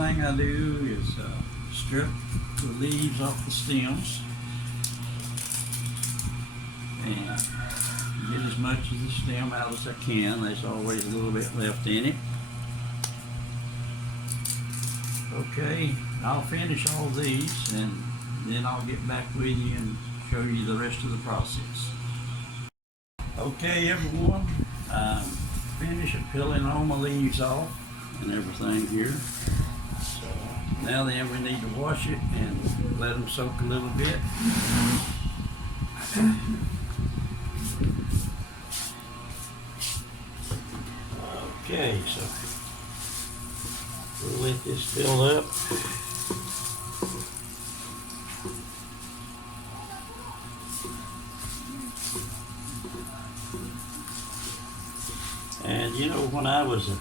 thing I do is strip the leaves off the stems and get as much of the stem out as I can. There's always a little bit left in it. Okay, I'll finish all these and then I'll get back with you and show you the rest of the process. Okay everyone, finished peeling all my leaves off and everything here. So now then we need to wash it and let them soak a little bit. Okay, so we'll let this fill up. And you know, when I was a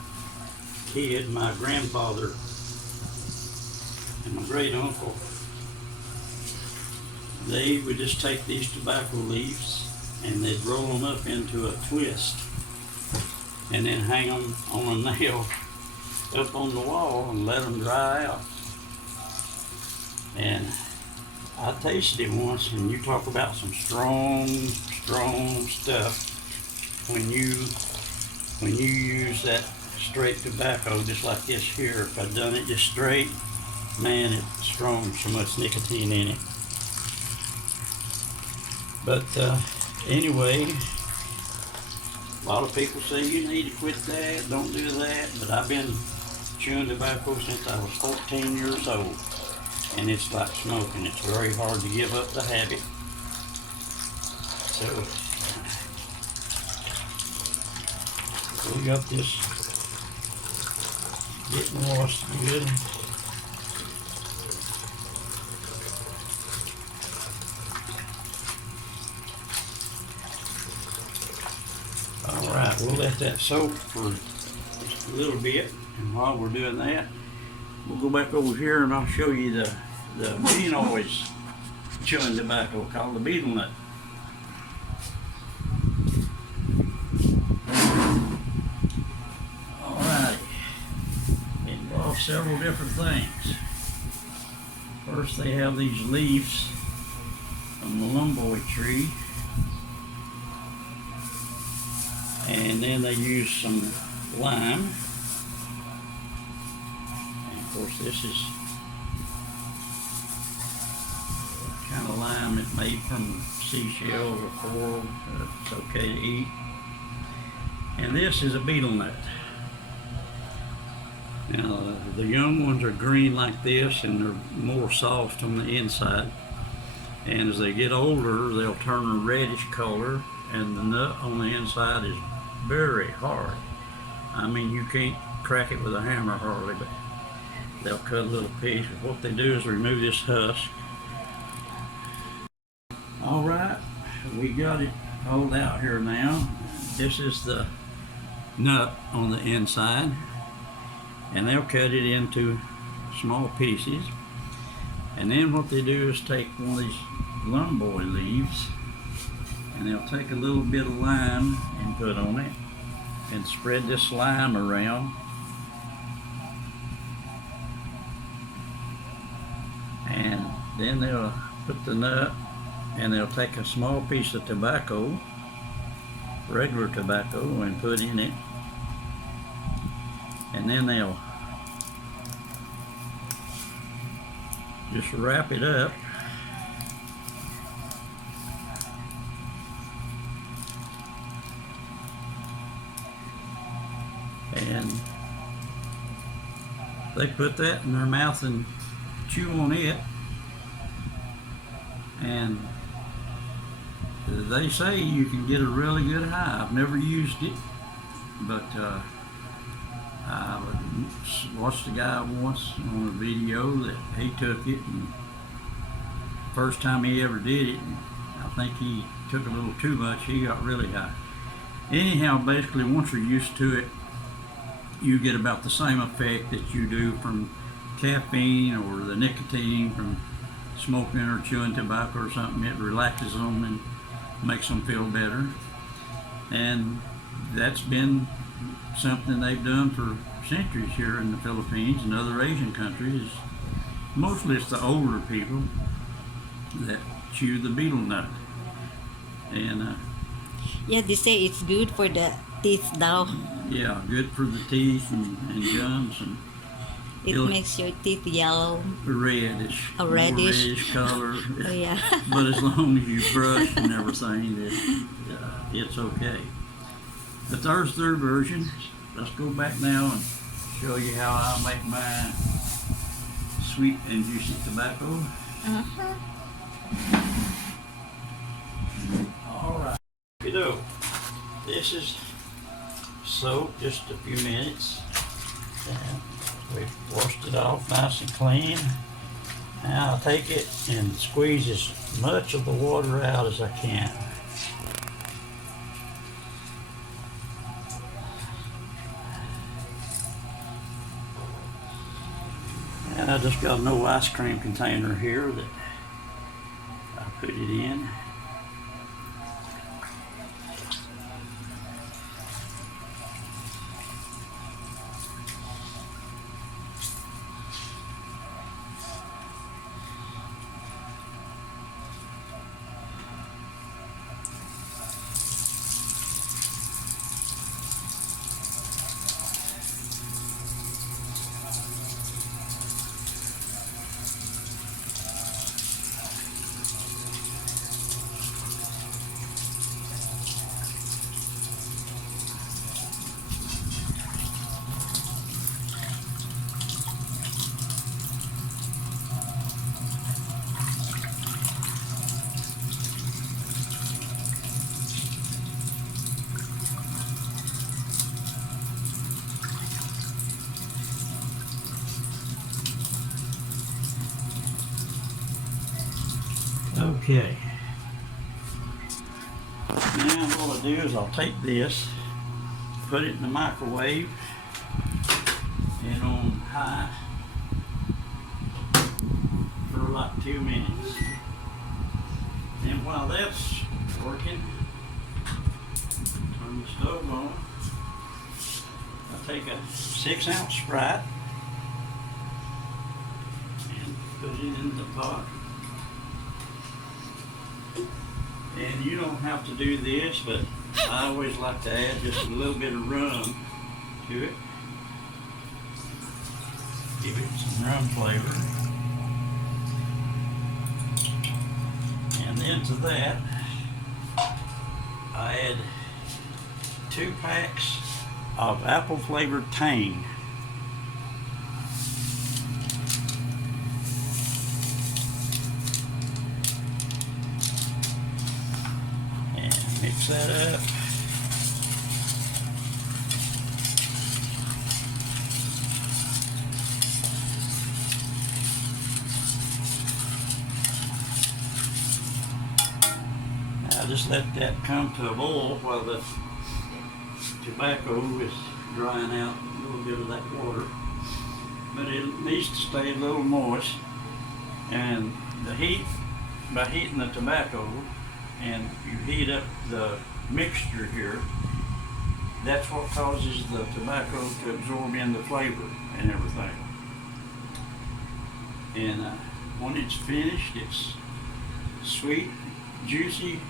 kid, my grandfather and my great uncle, they would just take these tobacco leaves and they'd roll them up into a twist and then hang them on a nail up on the wall and let them dry out. And I tasted it once, and you talk about some strong stuff when you use that straight tobacco just like this here. If I'd done it just straight, man, it's strong, so much nicotine in it. But anyway, a lot of people say you need to quit that, don't do that, but I've been chewing tobacco since I was 14 years old, and it's like smoking. It's very hard to give up the habit. So we got this getting washed good. Alright, we'll let that soak for just a little bit, and while we're doing that, we'll go back over here and I'll show you the Pinoy's chewing tobacco called the betel nut. Alright, it involves several different things. First, they have these leaves from the lumboy tree. And then they use some lime. And of course this is kind of lime that's made from seashells or coral, so it's okay to eat. And this is a betel nut. Now the young ones are green like this and they're more soft on the inside. And as they get older, they'll turn a reddish color, and the nut on the inside is very hard. I mean, you can't crack it with a hammer hardly, but they'll cut a little piece. What they do is remove this husk. All right, we got it pulled out here now. This is the nut on the inside, and they'll cut it into small pieces. And then what they do is take one of these lumboy leaves, and they'll take a little bit of lime and put on it and spread this lime around. And then they'll put the nut, and they'll take a small piece of tobacco, regular tobacco, and put in it. And then they'll just wrap it up and they put that in their mouth and chew on it, and they say you can get a really good high. I've never used it, but I watched a guy once on a video that he took it, and first time he ever did it, I think he took a little too much. He got really high. Anyhow, basically once you're used to it, you get about the same effect that you do from caffeine or the nicotine from smoking or chewing tobacco or something. It relaxes them and makes them feel better. And that's been something they've done for centuries here in the Philippines and other Asian countries. Mostly it's the older people that chew the betel nut. And Yeah, they say it's good for the teeth now. yeah, good for the teeth and gums, and It it'll makes your teeth yellow. reddish, A more reddish. reddish color. Oh yeah. But as long as you brush and everything, it's okay. But there's their version. Let's go back now and show you how I make my sweet and juicy tobacco. Uh-huh. All right. You know, this is soaked just a few minutes, and we've washed it off nice and clean. Now I'll take it and squeeze as much of the water out as I can. And I just got an old ice cream container here that I put it in. Okay. Now what I'll do is I'll take this, put it in the microwave, and on high for like 2 minutes. And while that's working, turn the stove on. I'll take a 6-ounce Sprite and put it in the pot. And you don't have to do this, but I always like to add just a little bit of rum to it. Give it some rum flavor. And then to that, I add 2 packs of apple flavored Tang. Mix that up. Now just let that come to a boil while the tobacco is drying out a little bit of that water. But it needs to stay a little moist. And the heat, by heating the tobacco, and you heat up the mixture here, that's what causes the tobacco to absorb in the flavor and everything. And when it's finished, it's sweet, juicy.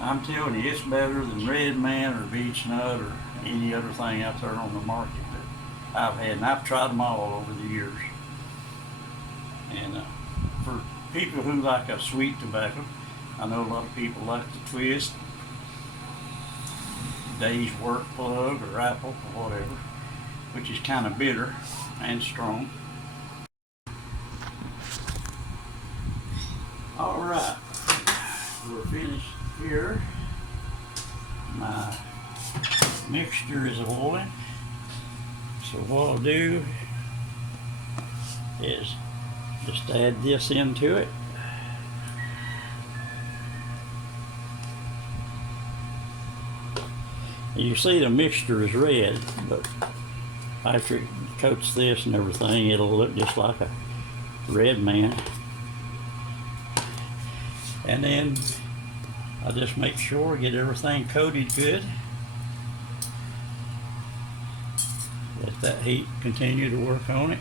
I'm telling you, it's better than Red Man or Beech Nut or any other thing out there on the market that I've had. And I've tried them all over the years. And for people who like a sweet tobacco, I know a lot of people like to twist Day's Work Plug or Apple or whatever, which is kind of bitter and strong. All right, we're finished here. My mixture is boiling. So what I'll do is just add this into it. You see the mixture is red, but after it coats this and everything, it'll look just like a Red Man. And then I just make sure get everything coated good Let that heat continue to work on it.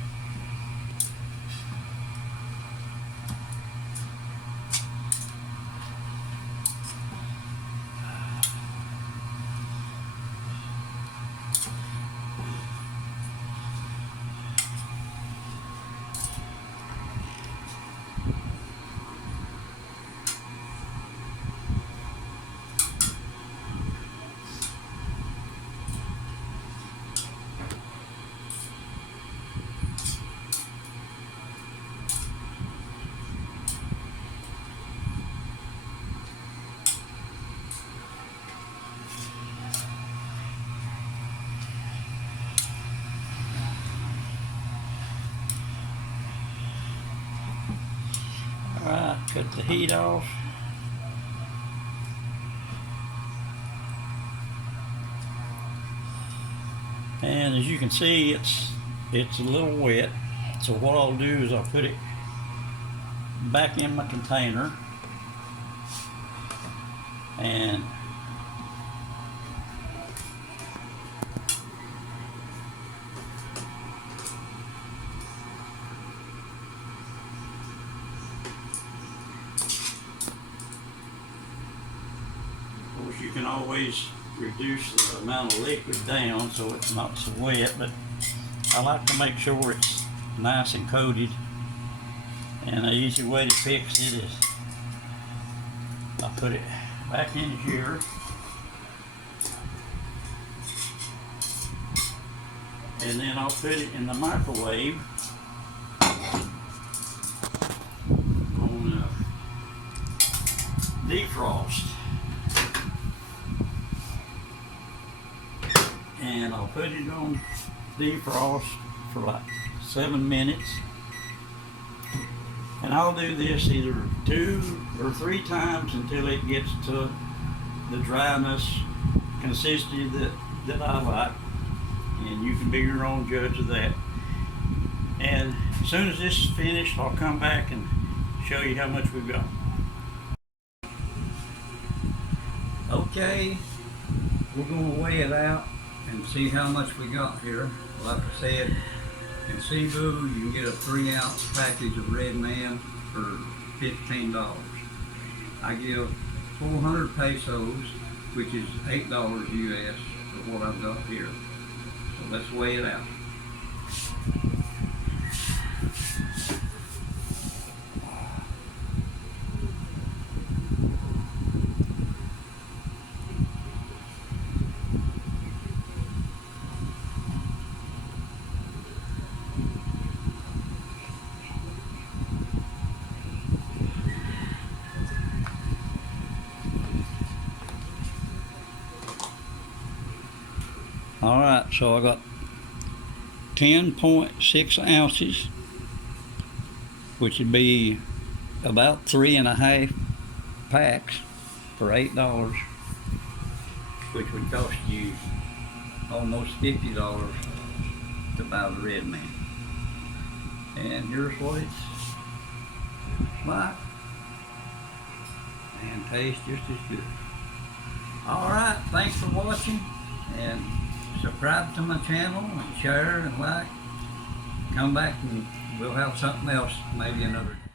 Alright, cut the heat off. And as you can see, it's a little wet. So what I'll do is I'll put it back in my container, and of course you can always reduce the amount of liquid down so it's not so wet, but I like to make sure it's nice and coated. And an easy way to fix it is I put it back in here, and then I'll put it in the microwave on defrost. And I'll put it on defrost for like 7 minutes. And I'll do this either 2 or 3 times until it gets to the dryness consistency that I like. And you can be your own judge of that. And as soon as this is finished, I'll come back and show you how much we've got. Okay, we're going to weigh it out and see how much we got here. Like I said, in Cebu you can get a 3-ounce package of Red Man for $15. I give 400 pesos, which is $8 US, for what I've got here. So let's weigh it out. All right, so I got 10.6 ounces, which would be about 3.5 packs for $8, which would cost you almost $50 to buy the Red Man. And here's what it's like, and tastes just as good. All right, thanks for watching, and subscribe to my channel and share and like. Come back and we'll have something else maybe another time.